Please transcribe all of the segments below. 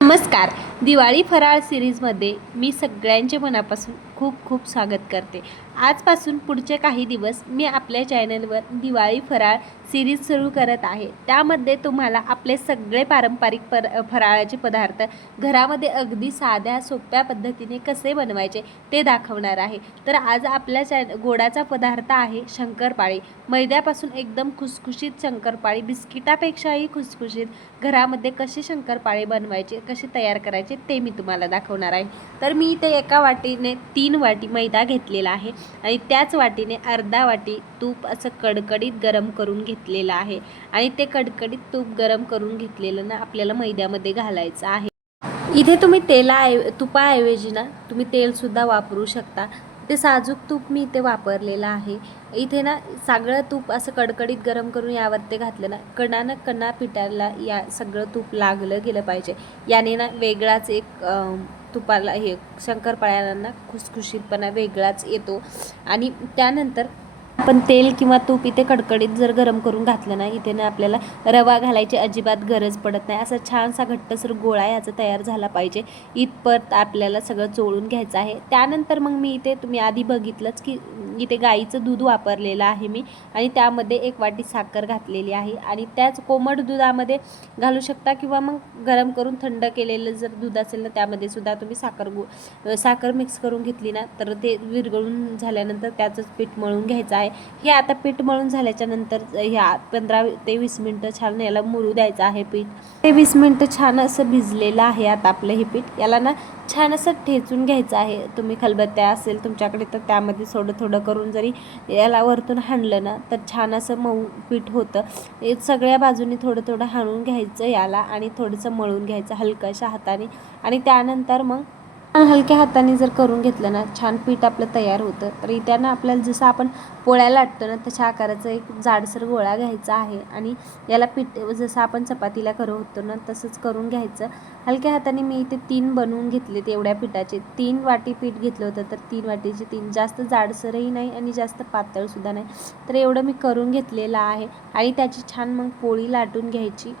नमस्कार. दिवाळी फराळ सिरीजमध्ये मी सगळ्यांचे मनापासून खूप खूप स्वागत करते. आजपासून पुढचे काही दिवस मी आपल्या चॅनलवर दिवाळी फराळ सिरीज सुरू करत आहे. त्यामध्ये तुम्हाला आपले सगळे पारंपरिक पर फराळाचे पदार्थ घरामध्ये अगदी साध्या सोप्या पद्धतीने कसे बनवायचे ते दाखवणार आहे. तर आज आपल्या चॅन गोडाचा पदार्थ आहे शंकरपाळी. मैद्यापासून एकदम खुसखुशीत शंकरपाळी बिस्किटापेक्षाही खुसखुशीत घरामध्ये कसे शंकरपाळे बनवायचे कसे तयार करायचे ते मी तुम्हाला दाखवणार आहे. तर मी इथे एका वाटीने तीन वाटी मैदा घेतलेला आहे आणि त्याच वाटीने अर्धा वाटी तूप असं कडकडीत गरम करून घेतलेलं आहे. आणि ते कडकडीत तूप गरम करून घेतलेलं ना आपल्याला मैद्यामध्ये घालायचं आहे. इथे तुम्ही तेला तुपाऐवजी ना तुम्ही तेलसुद्धा वापरू शकता. ते साजूक तूप मी इथे वापरलेलं आहे. इथे ना सगळं तूप असं कडकडीत गरम करून यावर ते घातलं ना कणानं कणा पिठाला या सगळं तूप लागलं गेलं पाहिजे. याने ना वेगळाच एक तुपाला हे शंकरपाळ्यांना खुसखुशीतपणा वेगळाच येतो. आणि त्यानंतर पण तेल किंवा तूप इथे कडकडीत जर गरम करून घातलं ना इथे ना आपल्याला रवा घालायची अजिबात गरज पडत नाही. असा छानसा घट्टसर गोळा याचा तयार झाला पाहिजे. इथपर्यंत आपल्याला सगळं चोळून घ्यायचं आहे. त्यानंतर मग मी इथे तुम्ही आधी बघितलंच की इथे गाईचं दूध वापरलेलं आहे मी आणि त्यामध्ये एक वाटी साखर घातलेली आहे आणि त्याच कोमट दुधामध्ये घालू शकता किंवा मग गरम करून थंड केलेलं जर दूध असेल ना त्यामध्ये सुद्धा तुम्ही साखर गु साखर मिक्स करून घेतली ना तर ते विरघळून झाल्यानंतर त्याचंच पीठ मळून घ्यायचं आहे. हे आता पीठ मळून झाल्याच्यानंतर ह्या पंधरा ते वीस मिनटं छान याला मुरू द्यायचं आहे पीठ. ते वीस मिनटं छान असं भिजलेलं आहे आता आपलं हे पीठ. याला ना छान असं ठेचून घ्यायचं आहे. तुम्ही खलबत्त्या असेल तुमच्याकडे तर त्यामध्ये थोडं थोडं करून जरी याला वरतून हाणलं ना तर छान असं मऊ पीठ होतं. हे सगळ्या बाजूनी थोडं थोडं हाणून घ्यायचं याला आणि थोडंसं मळून घ्यायचं हलकंशा हाताने. आणि त्यानंतर मग हलक्या हाताने जर करून घेतलं ना छान पीठ आपलं तयार होतं तर त्यानं आपल्याला जसं आपण पोळ्या लाटतो ना तशा आकाराचा एक जाडसर गोळा घ्यायचा आहे आणि याला पीठ जसं आपण चपातीला करत होतो ना तसंच करून घ्यायचं. हलक्या हाताने मी इथे तीन बनवून घेतले एवढ्या पिठाचे. तीन वाटी पीठ घेतलं होतं तर तीन वाटीचे तीन. जास्त जाडसरही नाही आणि जास्त पातळसुद्धा नाही. तर एवढं मी करून घेतलेलं आहे आणि त्याची छान मग पोळी लाटून घ्यायची.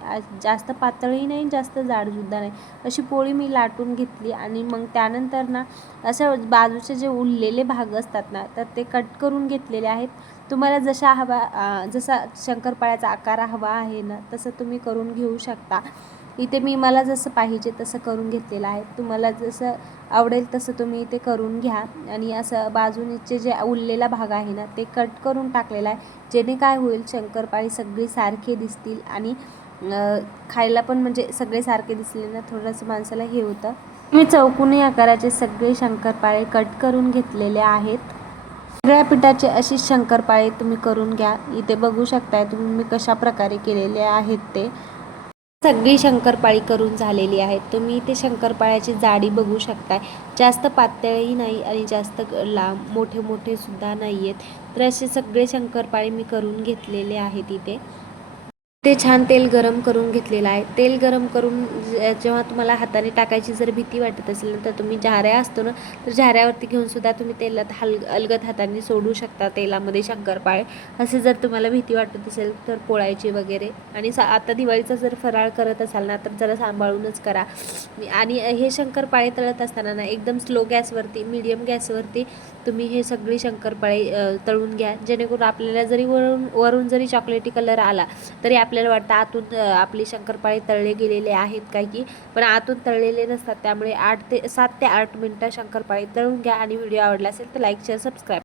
जास्त पातळही नाही जास्त जाडसुद्धा नाही. अशी पोळी मी लाटून घेतली आणि मग त्या त्यानंतर ना असं बाजूचे जे उरलेले भाग असतात ना तर ते कट करून घेतलेले आहेत. तुम्हाला जशा हवा जसा शंकरपाळ्याचा आकार हवा आहे ना तसं तुम्ही करून घेऊ शकता. इथे मी मला जसं पाहिजे तसं करून घेतलेलं आहे. तुम्हाला जसं आवडेल तसं तुम्ही इथे करून घ्या. आणि असं बाजूचे जे उरलेला भाग आहे ना ते कट करून टाकलेला आहे. जेणे काय होईल शंकरपाळी सगळी सारखे दिसतील. आणि खायला पण म्हणजे सगळे सारखे दिसले ना थोडंसं माणसाला हे होतं. मी चौकोनी आकाराचे सगळे शंकरपाळे कट करून घेतलेले आहेत. सगळ्या पिठाचे अशी शंकरपाळे तुम्ही करून घ्या. इथे बघू शकताय तुम्ही मी कशा प्रकारे केलेले आहेत ते. सगळी शंकरपाळी करून झालेली आहे तुम्ही इथे शंकरपाळ्याची जाडी बघू शकताय. जास्त पातळही नाही आणि जास्त लांब मोठे मोठे सुद्धा नाही आहेत तर असे सगळे शंकरपाळी मी करून घेतलेले आहेत इथे. ते छान तेल गरम करून घेतलेलं आहे. तेल गरम करून जेव्हा तुम्हाला हाताने टाकायची जर भीती वाटत असेल तर तुम्ही झाऱ्या असतो ना तर झाऱ्यावरती घेऊन सुद्धा तुम्ही तेलात हल अलगद हाताने सोडू शकता तेलामध्ये शंकरपाळे. असे जर तुम्हाला भीती वाटत असेल तर पोळायची वगैरे. आणि सा आता दिवाळीचा जर फराळ करत असाल ना तर जरा सांभाळूनच करा. आणि हे शंकरपाळे तळत असताना ना एकदम स्लो गॅसवरती मिडियम गॅसवरती तुम्ही हे सगळी शंकरपाळे तळून घ्या. जेणेकरून आपल्याला जरी वरून वरून जरी चॉकलेटी कलर आला तरी आपल्याला वाटतं आतून आपली शंकरपाळी तळले गेलेले आहेत काय की पण आतून तळलेले नसतात. त्यामुळे आठ ते सात ते आठ मिनटं शंकरपाळी तळून घ्या. आणि व्हिडिओ आवडला असेल तर लाईक शेअर सबस्क्राईब